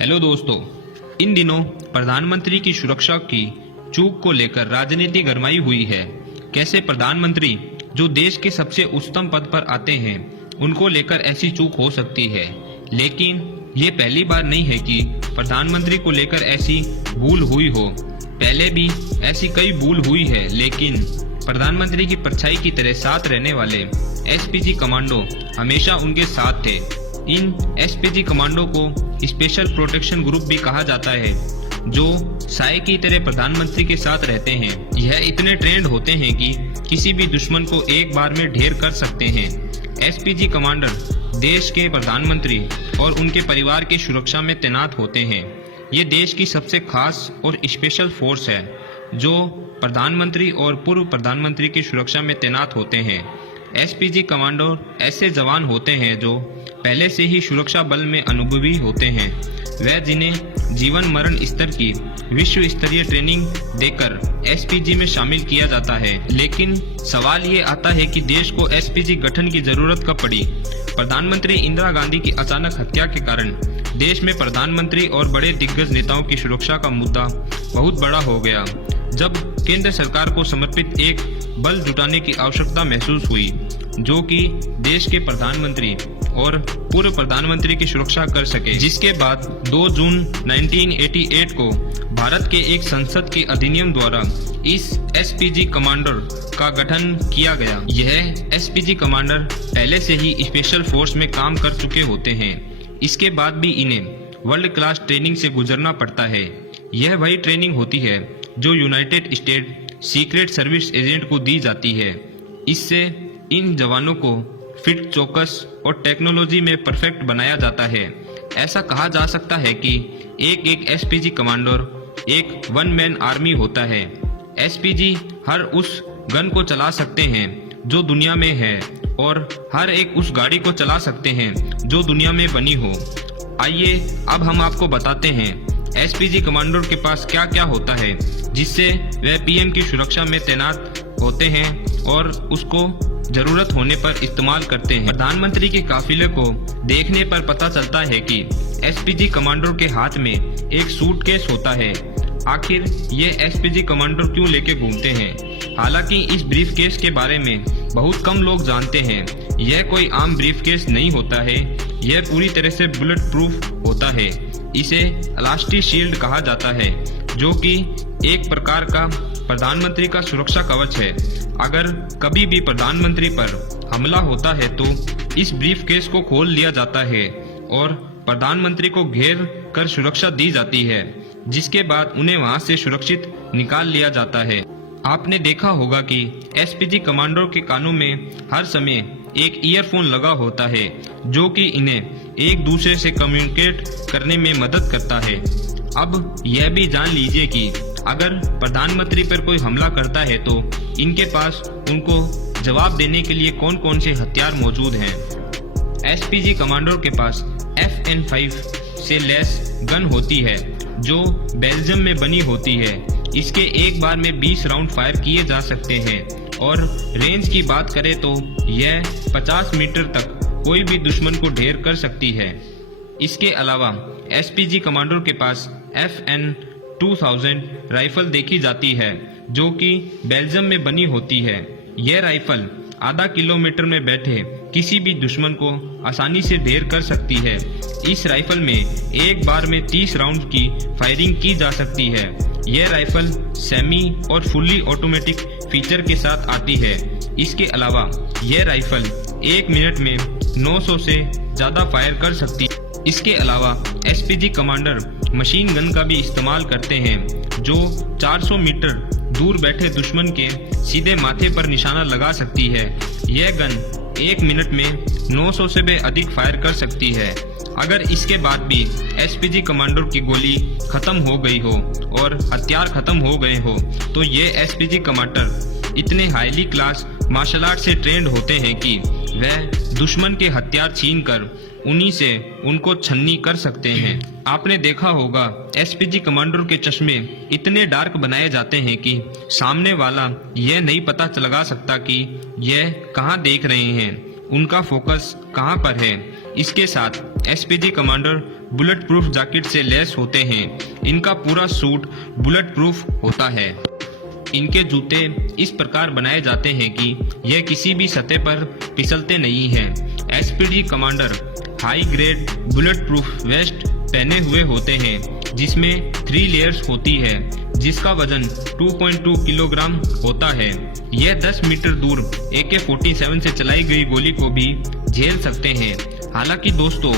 Hello दोस्तों, इन दिनों प्रधानमंत्री की सुरक्षा की चूक को लेकर राजनीति गरमाई हुई है। कैसे प्रधानमंत्री जो देश के सबसे उच्चतम पद पर आते हैं उनको लेकर ऐसी चूक हो सकती है, लेकिन ये पहली बार नहीं है कि प्रधानमंत्री को लेकर ऐसी भूल हुई हो। पहले भी ऐसी कई भूल हुई है, लेकिन प्रधानमंत्री की परछाई की तरह साथ रहने वाले एसपीजी कमांडो हमेशा उनके साथ थे। इन एसपीजी कमांडो को स्पेशल प्रोटेक्शन ग्रुप भी कहा जाता है, जो साए की तरह प्रधानमंत्री के साथ रहते हैं। यह इतने ट्रेंड होते हैं कि किसी भी दुश्मन को एक बार में ढेर कर सकते हैं। एसपीजी कमांडर देश के प्रधानमंत्री और उनके परिवार की सुरक्षा में तैनात होते हैं। ये देश की सबसे खास और स्पेशल फोर्स है जो प्रधानमंत्री और पूर्व प्रधानमंत्री की सुरक्षा में तैनात होते हैं। एसपीजी कमांडो ऐसे जवान होते हैं जो पहले से ही सुरक्षा बल में अनुभवी होते हैं, वह जिन्हें जीवन मरण स्तर की विश्व स्तरीय ट्रेनिंग देकर एसपीजी में शामिल किया जाता है। लेकिन सवाल ये आता है कि देश को एसपीजी गठन की जरूरत कब पड़ी। प्रधानमंत्री इंदिरा गांधी की अचानक हत्या के कारण देश में प्रधानमंत्री और बड़े दिग्गज नेताओं की सुरक्षा का मुद्दा बहुत बड़ा हो गया। जब केंद्र सरकार को समर्पित एक बल जुटाने की आवश्यकता महसूस हुई जो कि देश के प्रधानमंत्री और पूर्व प्रधानमंत्री की सुरक्षा कर सके, जिसके बाद 2 जून 1988 को भारत के एक संसद के अधिनियम द्वारा इस एसपीजी कमांडर का गठन किया गया। यह एसपीजी कमांडर पहले से ही स्पेशल फोर्स में काम कर चुके होते हैं। इसके बाद भी इन्हें वर्ल्ड क्लास ट्रेनिंग से गुजरना पड़ता है। यह वही ट्रेनिंग होती है जो United state secret service agent को दी जाती है। इससे इन जवानों को फिट, चौकस और टेक्नोलॉजी में परफेक्ट बनाया जाता है। ऐसा कहा जा सकता है कि एक एसपीजी कमांडर एक वन मैन आर्मी होता है। एसपीजी हर उस गन को चला सकते हैं जो दुनिया में है और हर एक उस गाड़ी को चला सकते हैं जो दुनिया में बनी हो। आइए अब हम आपको बताते हैं एसपीजी कमांडर के पास क्या क्या होता है जिससे वह पीएम की सुरक्षा में तैनात होते हैं और उसको जरूरत होने पर इस्तेमाल करते हैं। प्रधानमंत्री के काफिले को देखने पर पता चलता है कि एसपीजी कमांडर के हाथ में एक सूटकेस होता है। आखिर ये एसपीजी कमांडर क्यों लेके घूमते हैं? हालांकि इस ब्रीफकेस के बारे में बहुत कम लोग जानते हैं। यह कोई आम ब्रीफकेस नहीं होता है, यह पूरी तरह से बुलेट प्रूफ होता है। इसे इलास्टिक शील्ड कहा जाता है जो कि एक प्रकार का प्रधानमंत्री का सुरक्षा कवच है। अगर कभी भी प्रधानमंत्री पर हमला होता है तो इस ब्रीफकेस को खोल लिया जाता है और प्रधानमंत्री को घेर कर सुरक्षा दी जाती है, जिसके बाद उन्हें वहां से सुरक्षित निकाल लिया जाता है। आपने देखा होगा कि एसपीजी कमांडो के कानों में हर समय एक ईयरफोन लगा होता है जो कि इन्हें एक दूसरे से कम्युनिकेट करने में मदद करता है। अब यह भी जान लीजिए कि अगर प्रधानमंत्री पर कोई हमला करता है तो इनके पास उनको जवाब देने के लिए कौन कौन से हथियार मौजूद हैं। एसपीजी कमांडर के पास FN5 से लैस गन होती है जो बेल्जियम में बनी होती है। इसके एक बार में 20 राउंड फायर किए जा सकते हैं और रेंज की बात करें तो यह 50 मीटर तक कोई भी दुश्मन को ढेर कर सकती है। इसके अलावा एसपीजी कमांडर के पास FN2000 राइफल देखी जाती है जो कि बेल्जियम में बनी होती है। यह राइफल आधा किलोमीटर में बैठे किसी भी दुश्मन को आसानी से ढेर कर सकती है। इस राइफल में एक बार में 30 राउंड की फायरिंग की जा सकती है। यह राइफल सेमी और फुल्ली ऑटोमेटिक फीचर के साथ आती है। इसके अलावा यह राइफल 1 मिनट में 900 से ज्यादा फायर कर सकती है। इसके अलावा एसपीजी कमांडर मशीन गन का भी इस्तेमाल करते हैं जो 400 मीटर दूर बैठे दुश्मन के सीधे माथे पर निशाना लगा सकती है। यह गन 1 मिनट में 900 से भी अधिक फायर कर सकती है। अगर इसके बाद भी एसपीजी कमांडर की गोली खत्म हो गई हो और हथियार खत्म हो गए हो तो ये एसपीजी कमांडर इतने हाईली क्लास मार्शल आर्ट से ट्रेंड होते हैं कि वह दुश्मन के हथियार छीनकर उन्हीं से उनको छन्नी कर सकते हैं। आपने देखा होगा एसपीजी कमांडर के चश्मे इतने डार्क बनाए जाते हैं कि सामने वाला यह नहीं पता लगा सकता कि यह कहां देख रहे हैं, उनका फोकस कहां पर है। इसके साथ SPG commander bullet proof jacket से लैस होते हैं। इनका पूरा सूट बुलेट प्रूफ होता है। इनके जूते इस प्रकार बनाए जाते हैं कि यह किसी भी सतह पर फिसलते नहीं हैं। SPG commander high grade bullet proof waste पहने हुए होते हैं जिसमें 3 लेयर्स होती है, जिसका वजन 2.2 किलोग्राम होता है। यह 10 मीटर दूर AK-47 से चलाई गई गोली को भी झेल सकते हैं। हालांकि दोस्तों,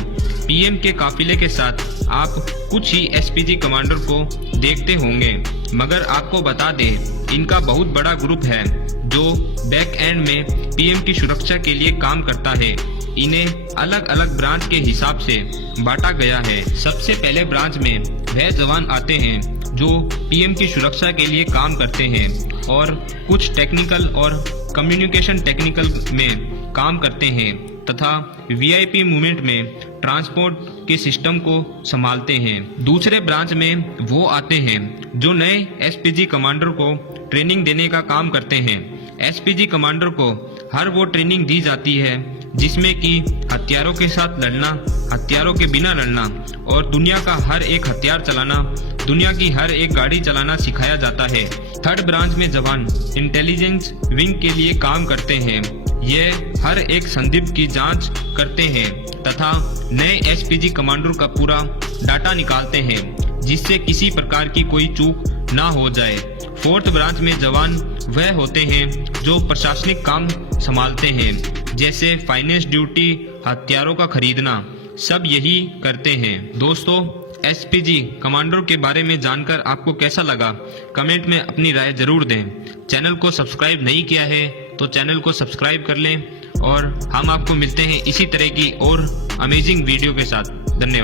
पीएम के काफिले के साथ आप कुछ ही एसपीजी कमांडर को देखते होंगे, मगर आपको बता दें इनका बहुत बड़ा ग्रुप है जो बैक एंड में पीएम की सुरक्षा के लिए काम करता है। इन्हें अलग अलग ब्रांच के हिसाब से बांटा गया है। सबसे पहले ब्रांच में वह जवान आते हैं जो पीएम की सुरक्षा के लिए काम करते हैं और कुछ टेक्निकल और कम्युनिकेशन टेक्निकल में काम करते हैं तथा वीआईपी मूवमेंट में ट्रांसपोर्ट के सिस्टम को संभालते हैं। दूसरे ब्रांच में वो आते हैं जो नए एसपीजी कमांडर को ट्रेनिंग देने का काम करते हैं। एसपीजी कमांडर को हर वो ट्रेनिंग दी जाती है जिसमें कि हथियारों के साथ लड़ना, हथियारों के बिना लड़ना और दुनिया का हर एक हथियार चलाना, दुनिया की हर एक गाड़ी चलाना सिखाया जाता है। थर्ड ब्रांच में जवान इंटेलिजेंस विंग के लिए काम करते हैं। यह हर एक संदिग्ध की जांच करते हैं तथा नए एसपीजी कमांडर का पूरा डाटा निकालते हैं जिससे किसी प्रकार की कोई चूक ना हो जाए। फोर्थ ब्रांच में जवान वह होते हैं जो प्रशासनिक काम संभालते हैं, जैसे फाइनेंस ड्यूटी, हथियारों का खरीदना, सब यही करते हैं। दोस्तों, एसपीजी कमांडर के बारे में जानकर आपको कैसा लगा, कमेंट में अपनी राय जरूर दें। चैनल को सब्सक्राइब नहीं किया है तो चैनल को सब्सक्राइब कर लें और हम आपको मिलते हैं इसी तरह की और अमेजिंग वीडियो के साथ। धन्यवाद।